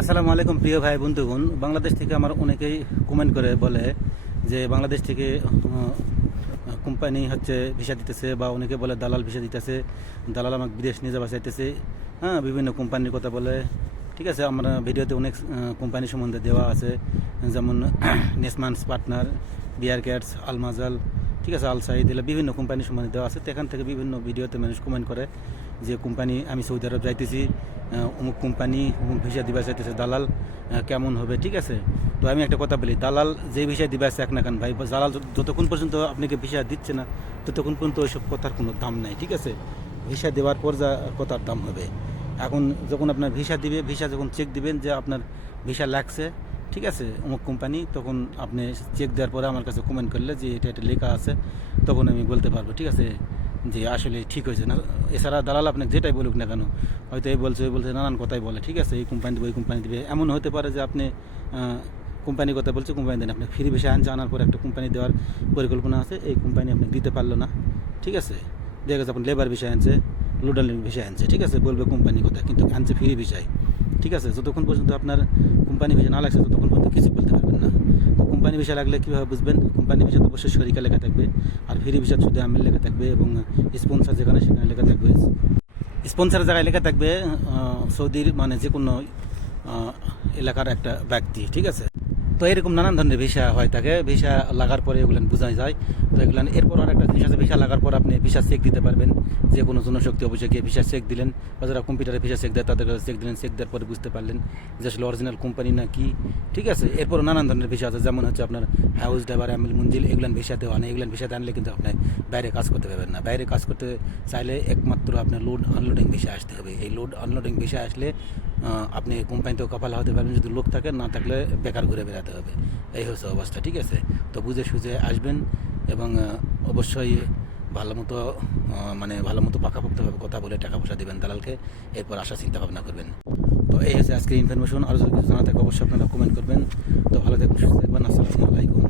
আসসালামু আলাইকুম প্রিয় ভাই বন্ধুগণ। বাংলাদেশ থেকে আমার অনেকেই কমেন্ট করে বলে যে বাংলাদেশ থেকে কোম্পানি হচ্ছে ভিসা দিতেছে, বা অনেকে বলে দালাল ভিসা দিতেছে, দালাল আমাকে বিদেশ নিয়ে যাওয়া চাইতেছে। হ্যাঁ, বিভিন্ন কোম্পানির কথা বলে। ঠিক আছে, আমরা ভিডিওতে অনেক কোম্পানি সম্বন্ধে দেওয়া আছে, যেমন নেসমান্স পার্টনার, বিয়ার ক্যাটস, আলমাজাল, ঠিক আছে, আল সাইদ, এগুলো বিভিন্ন কোম্পানি সম্বন্ধে দেওয়া আছে। তো এখান থেকে বিভিন্ন ভিডিওতে মানুষ কমেন্ট করে যে কোম্পানি, আমি সৌদি আরব যাইতেছি, অমুক কোম্পানি অমুক ভিসা দিবা চাইতেছে, দালাল কেমন হবে। ঠিক আছে, তো আমি একটা কথা বলি, দালাল যে ভিসা দিবা চাক না কেন ভাই, দালাল যতক্ষণ পর্যন্ত আপনাকে ভিসা দিচ্ছে না ততক্ষণ পর্যন্ত ওইসব কথার কোনো দাম নাই। ঠিক আছে, ভিসা দেওয়ার পর যা কথার দাম হবে। এখন যখন আপনার ভিসা দিবে, ভিসা যখন চেক দিবেন যে আপনার ভিসা লাগছে, ঠিক আছে, অমুক কোম্পানি, তখন আপনি চেক দেওয়ার পরে আমার কাছে কমেন্ট করলে যে এটা লেখা আছে, তখন আমি বলতে পারবো ঠিক আছে যে আসলে ঠিক হয়েছে না। এছাড়া দালাল আপনাকে যেটাই বলুক না কেন, হয়তো এই বলছে ওই বলছে, নানান কথাই বলে। ঠিক আছে, এই কোম্পানি দেবে ওই কোম্পানি দেবে, এমন হতে পারে যে আপনি কোম্পানির কথা বলছে, কোম্পানি দেন, আপনি ফ্রি ভিসা আনছে, আনার পর একটা কোম্পানি দেওয়ার পরিকল্পনা আছে, এই কোম্পানি আপনাকে দিতে পারলো না। ঠিক আছে, দেখা গেছে আপনি লেবার ভিসা আনছে, লোডাল ভিসা আনছে, ঠিক আছে, বলবে কোম্পানির কথা, কিন্তু আনছে ফ্রি ভিসায়। ঠিক আছে, যতক্ষণ পর্যন্ত আপনার কোম্পানি ভিসা না লাগছে ততক্ষণ পর্যন্ত কিছু বলতে পারবেন না। তো কোম্পানি ভিসা লাগলে কীভাবে বুঝবেন? কোম্পানি ভিসা তো অবশ্যই শরিকা লেখা থাকবে, আর ফ্রি ভিসা শুধু আমের লেখা থাকবে, এবং স্পন্সার যেখানে সেখানে লেখা থাকবে, স্পন্সারের জায়গায় লেখা থাকবে সৌদির মানে যে কোনো এলাকার একটা ব্যক্তি। ঠিক আছে, তো এরকম নানান ধরনের ভিসা হয় থাকে, ভিসা লাগার পরে এগুলো বোঝা যায়। তো এগুলো এরপর আর একটা জিনিস আছে, ভিসা লাগার পর আপনি ভিসা চেক দিতে পারবেন। যে কোনো জনশক্তি অফিসে গিয়ে ভিসা চেক দিলেন, বা যারা কম্পিউটারে ভিসা চেক দেয় তাদের কাছে চেক দিলেন, চেক দেওয়ার পরে বুঝতে পারলেন যে আসলে অরিজিনাল কোম্পানি না কি। ঠিক আছে, এরপর নানান ধরনের ভিসা আছে, যেমন হচ্ছে আপনার হাউস ড্রাইভার, আমিল মঞ্জিল, এগুলান ভিসা দেওয়া নেই। এগুলান ভিসা আনলে কিন্তু আপনি বাইরে কাজ করতে পারবেন না। বাইরে কাজ করতে চাইলে একমাত্র আপনার লোড আনলোডিং ভিসা আসতে হবে। এই লোড আনলোডিং ভিসা আসলে আপনি কোম্পানিতেও কপাল হতে পারবেন, যদি লোক থাকে, না থাকলে বেকার ঘুরে বেড়াতে হবে। এই হচ্ছে অবস্থা। ঠিক আছে, তো বুঝে সুঝে আসবেন, এবং অবশ্যই ভালো মতো মানে ভালো মতো পাকাপোক্তভাবে কথা বলে টাকা পয়সা দেবেন দালালকে, এরপর আসার চিন্তা ভাবনা করবেন। তো এই হচ্ছে আজকের ইনফরমেশন। আর যদি কিছু জানা থাকে অবশ্যই আপনারা কমেন্ট করবেন। তো ভালো থাকবেন, সুস্থ থাকবেন। আসসালামু আলাইকুম।